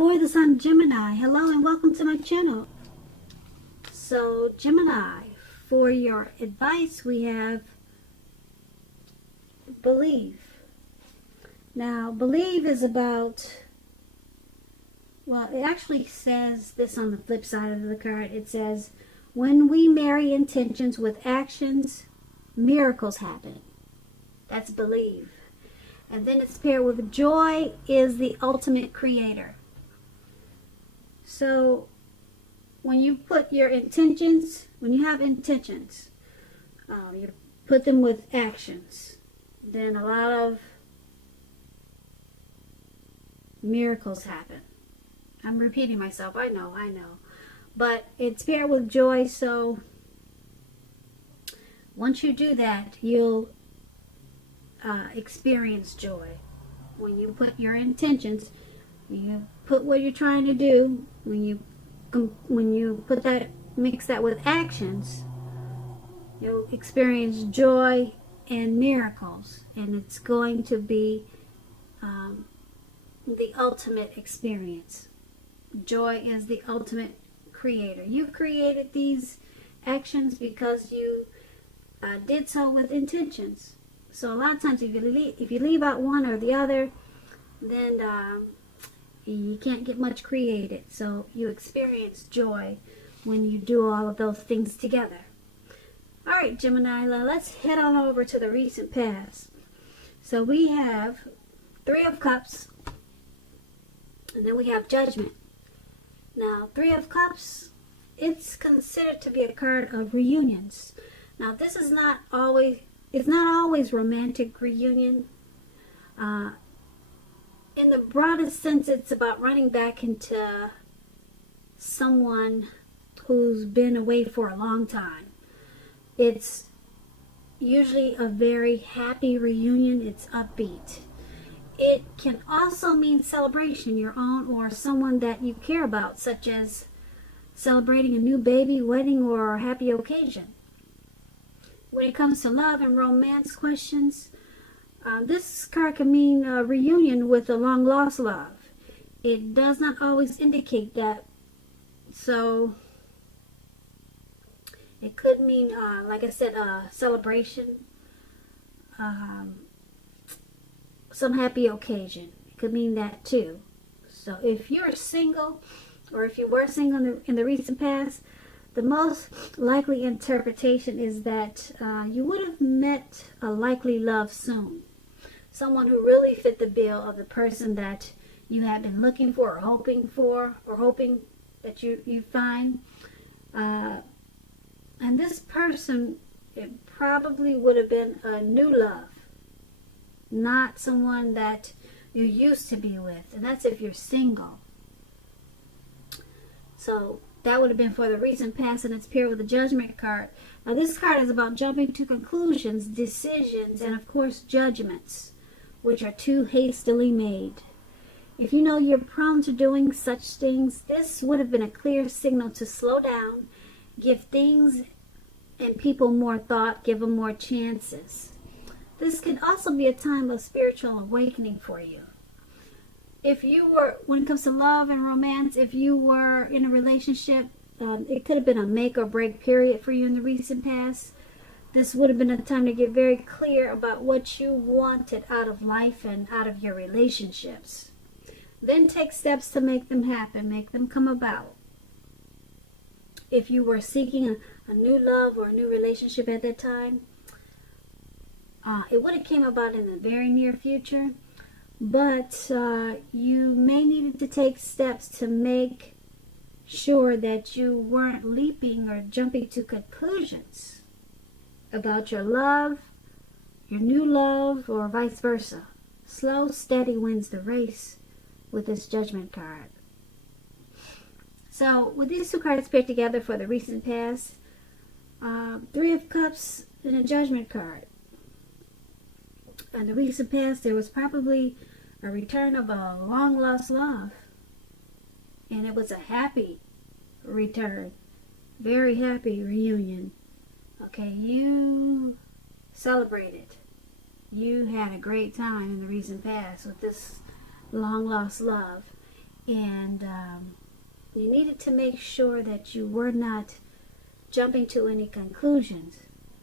For the sun Gemini, hello and welcome to my channel. So Gemini, for your advice we have believe. Now believe is about, well, it actually says this on the flip side of the card. It says, when we marry intentions with actions, miracles happen. That's believe. And then it's paired with joy is the ultimate creator. So when you put your intentions, when you have intentions, you put them with actions, then a lot of miracles happen. I'm repeating myself, I know. But it's paired with joy, so once you do that, you'll experience joy. When you put your intentions, you put what you're trying to do, when you put that, mix that with actions, you'll experience joy and miracles, and it's going to be the ultimate experience. Joy is the ultimate creator. You created these actions because you did so with intentions. So a lot of times if you leave out one or the other, then you can't get much created. So you experience joy when you do all of those things together. Alright, Gemini, let's head on over to the recent past. So we have Three of Cups, and then we have Judgment. Now, Three of Cups, it's considered to be a card of reunions. Now, this is not always, it's not always romantic reunion. In the broadest sense, it's about running back into someone who's been away for a long time. It's usually a very happy reunion. It's upbeat. It can also mean celebration, your own or someone that you care about, such as celebrating a new baby, wedding, or a happy occasion. When it comes to love and romance questions, this card can mean a reunion with a long-lost love. It does not always indicate that. So it could mean, like I said, a celebration, some happy occasion. It could mean that too. So if you're single, or if you were single in the recent past, the most likely interpretation is that you would have met a likely love soon. Someone who really fit the bill of the person that you have been looking for, or hoping that you find. And this person, it probably would have been a new love, not someone that you used to be with. And that's if you're single. So that would have been for the recent past, and it's paired with the Judgment card. Now this card is about jumping to conclusions, decisions, and of course judgments, which are too hastily made. If you know you're prone to doing such things, this would have been a clear signal to slow down, give things and people more thought, give them more chances. This could also be a time of spiritual awakening for you. If you were, when it comes to love and romance, if you were in a relationship, it could have been a make or break period for you in the recent past. This would have been a time to get very clear about what you wanted out of life and out of your relationships. Then take steps to make them happen, make them come about. If you were seeking a new love or a new relationship at that time, it would have came about in the very near future. But you may need to take steps to make sure that you weren't leaping or jumping to conclusions about your love, your new love, or vice versa. Slow, steady wins the race with this Judgment card. So with these two cards paired together for the recent past, Three of Cups and a Judgment card. In the recent past, there was probably a return of a long-lost love. And it was a happy return. Very happy reunion. Okay, you celebrated. You had a great time in the recent past with this long-lost love. And you needed to make sure that you were not jumping to any conclusions,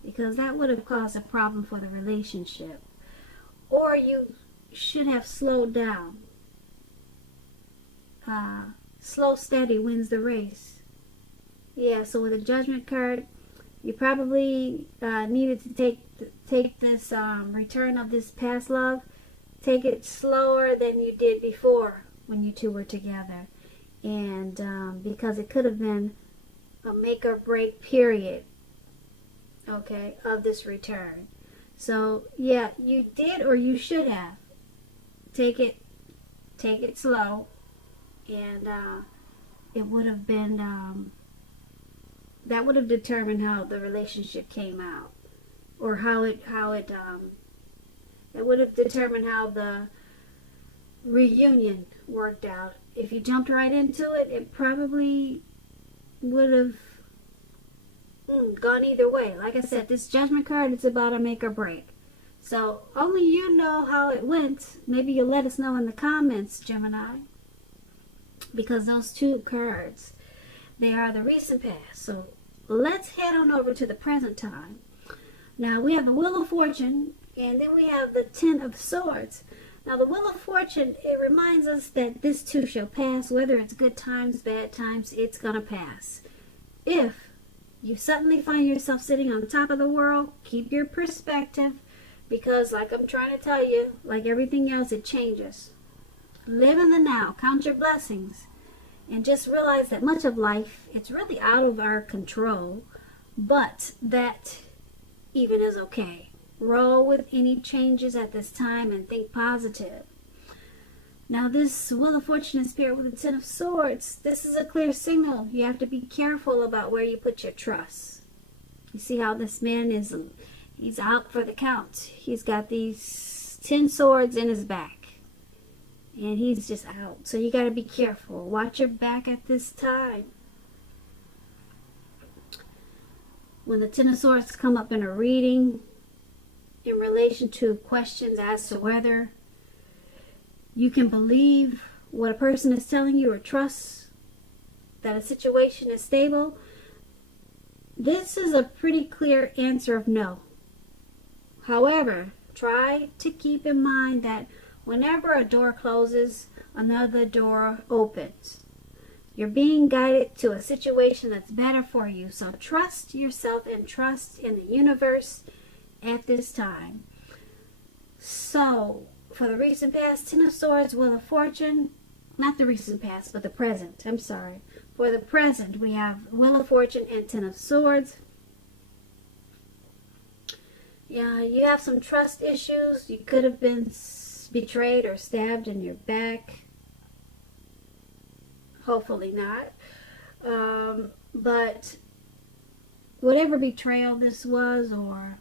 because that would have caused a problem for the relationship. Or you should have slowed down. Slow, steady wins the race. Yeah, so with a Judgment card, you probably needed to take this return of this past love, take it slower than you did before when you two were together. And because it could have been a make or break period, okay, of this return. So yeah, you did, or you should have take it slow, and it would have been that would have determined how the relationship came out, or it would have determined how the reunion worked out. If you jumped right into it, it probably would have gone either way. Like I said, this Judgment card is about a make or break. So only you know how it went. Maybe you'll let us know in the comments, Gemini. Because those two cards, they are the recent past. So let's head on over to the present time. Now we have the Wheel of Fortune, and then we have the Ten of Swords. Now the Wheel of Fortune, it reminds us that this too shall pass. Whether it's good times, bad times, it's gonna pass. If you suddenly find yourself sitting on top of the world, keep your perspective, because like I'm trying to tell you, like everything else, it changes. Live in the now, count your blessings, and just realize that much of life, it's really out of our control, but that even is okay. Roll with any changes at this time and think positive. Now this Wheel of Fortune is paired with the Ten of Swords. This is a clear signal. You have to be careful about where you put your trust. You see how this man he's out for the count. He's got these 10 swords in his back, and he's just out. So you got to be careful. Watch your back at this time. When the Ten of Swords come up in a reading in relation to questions as to whether you can believe what a person is telling you or trust that a situation is stable, this is a pretty clear answer of no. However, try to keep in mind that whenever a door closes, another door opens. You're being guided to a situation that's better for you. So trust yourself and trust in the universe at this time. So, for the recent past, Ten of Swords, Wheel of Fortune, not the recent past, but the present, I'm sorry. For the present, we have Wheel of Fortune and Ten of Swords. Yeah, you have some trust issues. You could have been betrayed or stabbed in your back. Hopefully not. But whatever betrayal this was, or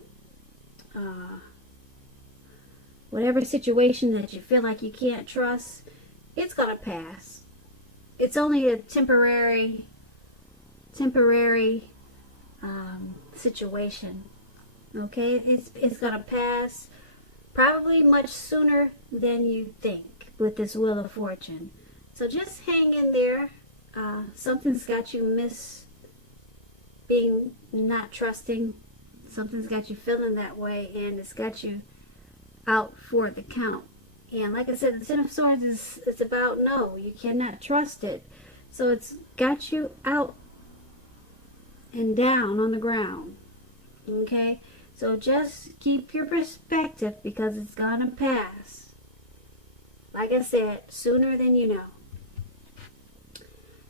whatever situation that you feel like you can't trust, it's going to pass. It's only a temporary situation. Okay? It's going to pass probably much sooner than you think with this Wheel of Fortune. So just hang in there. Something's got you being not trusting. Something's got you feeling that way, and it's got you out for the count. And like I said, the Ten of Swords it's about no. You cannot trust it. So it's got you out and down on the ground. Okay? So just keep your perspective, because it's gonna pass. Like I said, sooner than you know.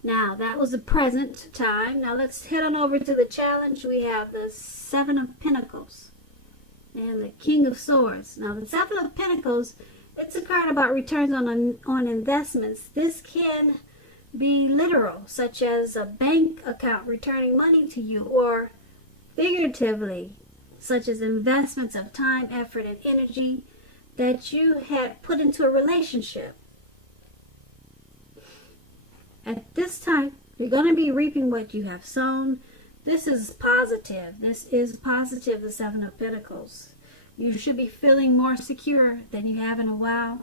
Now, that was the present time. Now, let's head on over to the challenge. We have the Seven of Pentacles and the King of Swords. Now, the Seven of Pentacles, it's a card about returns on investments. This can be literal, such as a bank account returning money to you, or figuratively, such as investments of time, effort, and energy that you had put into a relationship. At this time, you're going to be reaping what you have sown. This is positive. This is positive, the Seven of Pentacles. You should be feeling more secure than you have in a while.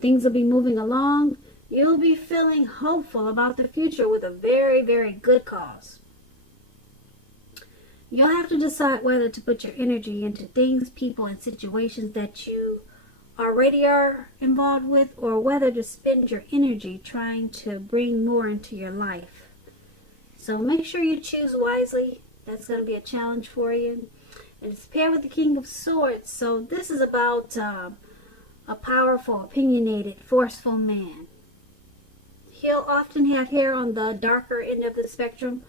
Things will be moving along. You'll be feeling hopeful about the future with a very, very good cause. You'll have to decide whether to put your energy into things, people, and situations that you already are involved with, or whether to spend your energy trying to bring more into your life. So make sure you choose wisely. That's going to be a challenge for you. And it's paired with the King of Swords. So this is about a powerful, opinionated, forceful man. He'll often have hair on the darker end of the spectrum,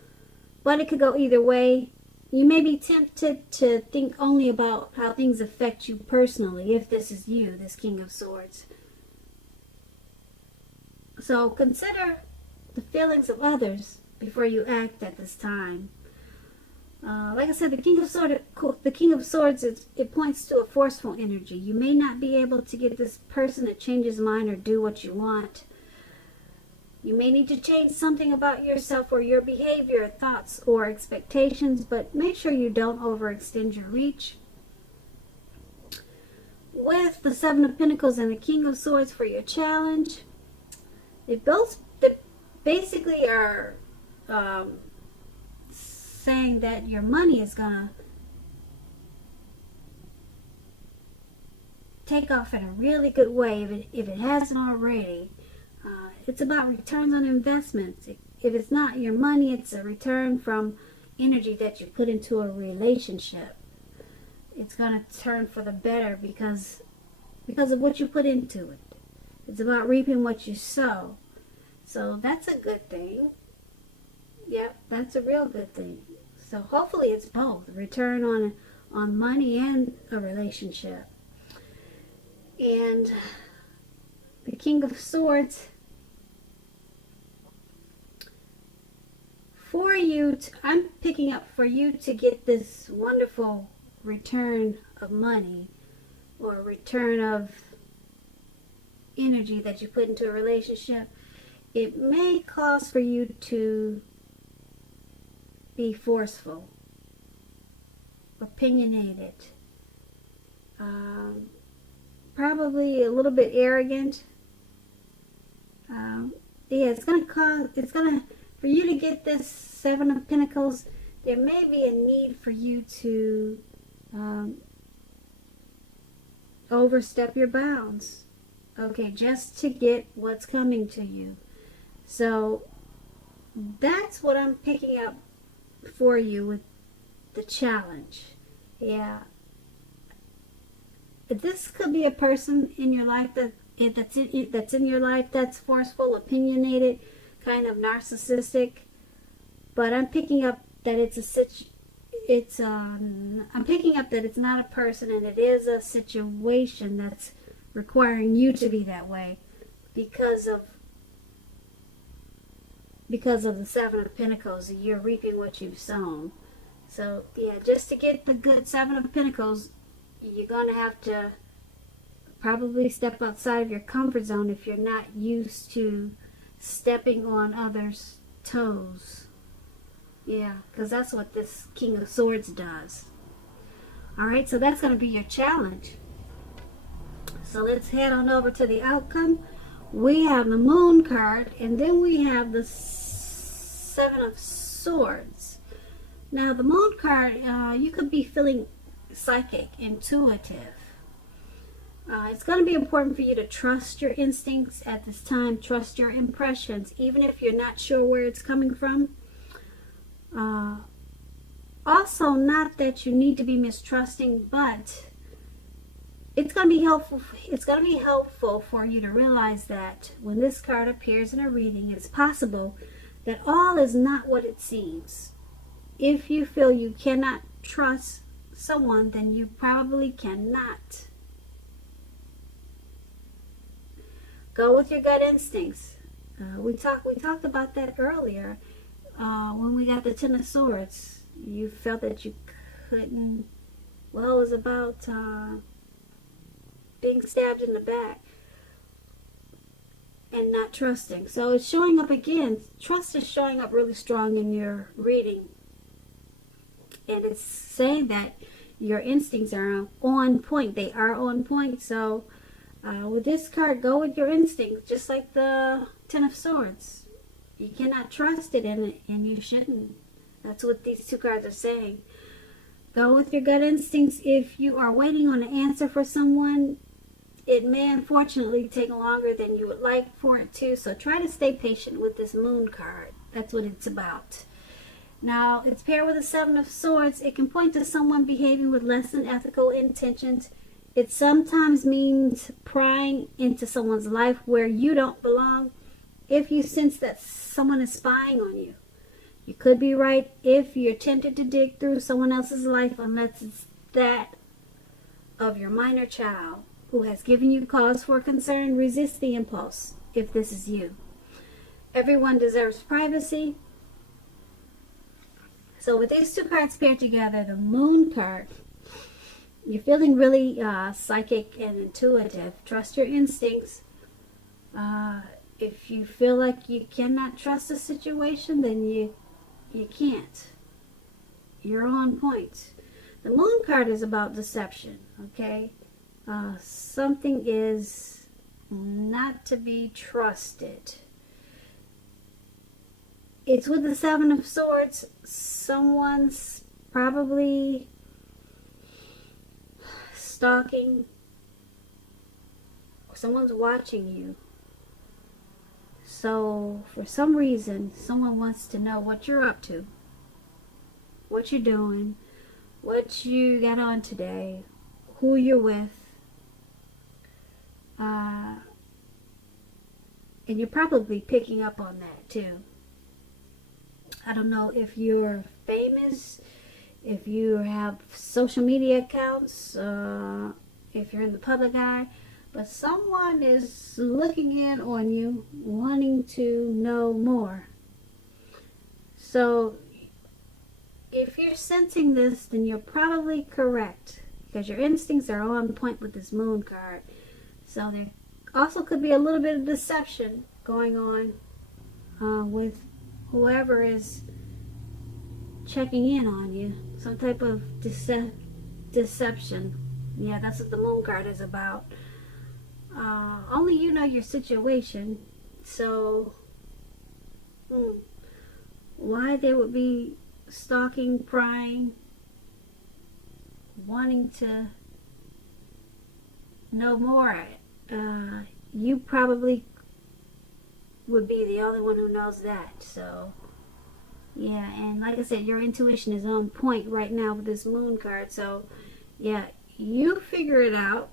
but it could go either way. You may be tempted to think only about how things affect you personally, if this is you, this King of Swords. So consider the feelings of others before you act at this time. Like I said, the King of Swords, it points to a forceful energy. You may not be able to get this person to change his mind or do what you want. You may need to change something about yourself or your behavior, thoughts, or expectations, but make sure you don't overextend your reach. With the Seven of Pentacles and the King of Swords for your challenge, they basically are saying that your money is going to take off in a really good way if it hasn't already. It's about returns on investments. If it's not your money, it's a return from energy that you put into a relationship. It's going to turn for the better because of what you put into it. It's about reaping what you sow. So that's a good thing. Yep, that's a real good thing. So hopefully it's both. A return on money and a relationship. And the King of Swords, I'm picking up for you to get this wonderful return of money or return of energy that you put into a relationship. It may cause for you to be forceful, opinionated, probably a little bit arrogant. For you to get this Seven of Pentacles, there may be a need for you to overstep your bounds. Okay, just to get what's coming to you. So that's what I'm picking up for you with the challenge. Yeah. This could be a person in your life that's in your life that's forceful, opinionated, kind of narcissistic, but I'm picking up that I'm picking up that it's not a person, and it is a situation that's requiring you to be that way because of the Seven of Pentacles. You're reaping what you've sown. So yeah, just to get the good Seven of Pentacles, you're going to have to probably step outside of your comfort zone if you're not used to stepping on others' toes. Yeah, because that's what this King of Swords does. Alright, so that's going to be your challenge. So let's head on over to the outcome. We have the Moon card, and then we have the Seven of Swords. Now the Moon card, you could be feeling psychic, intuitive. It's going to be important for you to trust your instincts at this time. Trust your impressions, even if you're not sure where it's coming from. Also, not that you need to be mistrusting, but it's going to be helpful. It's going to be helpful for you to realize that when this card appears in a reading, it's possible that all is not what it seems. If you feel you cannot trust someone, then you probably cannot. Go with your gut instincts. We talked about that earlier when we got the Ten of Swords. You felt that you couldn't. Well, it was about being stabbed in the back and not trusting. So it's showing up again. Trust is showing up really strong in your reading, and it's saying that your instincts are on point. They are on point. So With this card, go with your instinct, just like the Ten of Swords. You cannot trust it, and you shouldn't. That's what these two cards are saying. Go with your gut instincts. If you are waiting on an answer for someone, it may unfortunately take longer than you would like for it to. So try to stay patient with this Moon card. That's what it's about. Now, it's paired with the Seven of Swords. It can point to someone behaving with less than ethical intentions. It sometimes means prying into someone's life where you don't belong. If you sense that someone is spying on you, you could be right if you're tempted to dig through someone else's life, unless it's that of your minor child who has given you cause for concern. Resist the impulse if this is you. Everyone deserves privacy. So with these two cards paired together, the Moon card, you're feeling really psychic and intuitive. Trust your instincts. If you feel like you cannot trust a situation, then you can't. You're on point. The Moon card is about deception, okay? Something is not to be trusted. It's with the Seven of Swords. Someone's probably stalking. Someone's watching you. So, for some reason, someone wants to know what you're up to, what you're doing, what you got on today, who you're with. And you're probably picking up on that, too. I don't know if you're famous, if you have social media accounts, if you're in the public eye. But someone is looking in on you, wanting to know more. So, if you're sensing this, then you're probably correct, because your instincts are on point with this Moon card. So there also could be a little bit of deception going on with whoever is checking in on you. Some type of deception. Yeah, that's what the Moon card is about. Only you know your situation, so why they would be stalking, prying, wanting to know more, you probably would be the only one who knows that. So yeah, and like I said, your intuition is on point right now with this Moon card. So yeah, you figure it out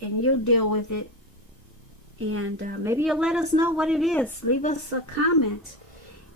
and you'll deal with it, and maybe you'll let us know what it is. Leave us a comment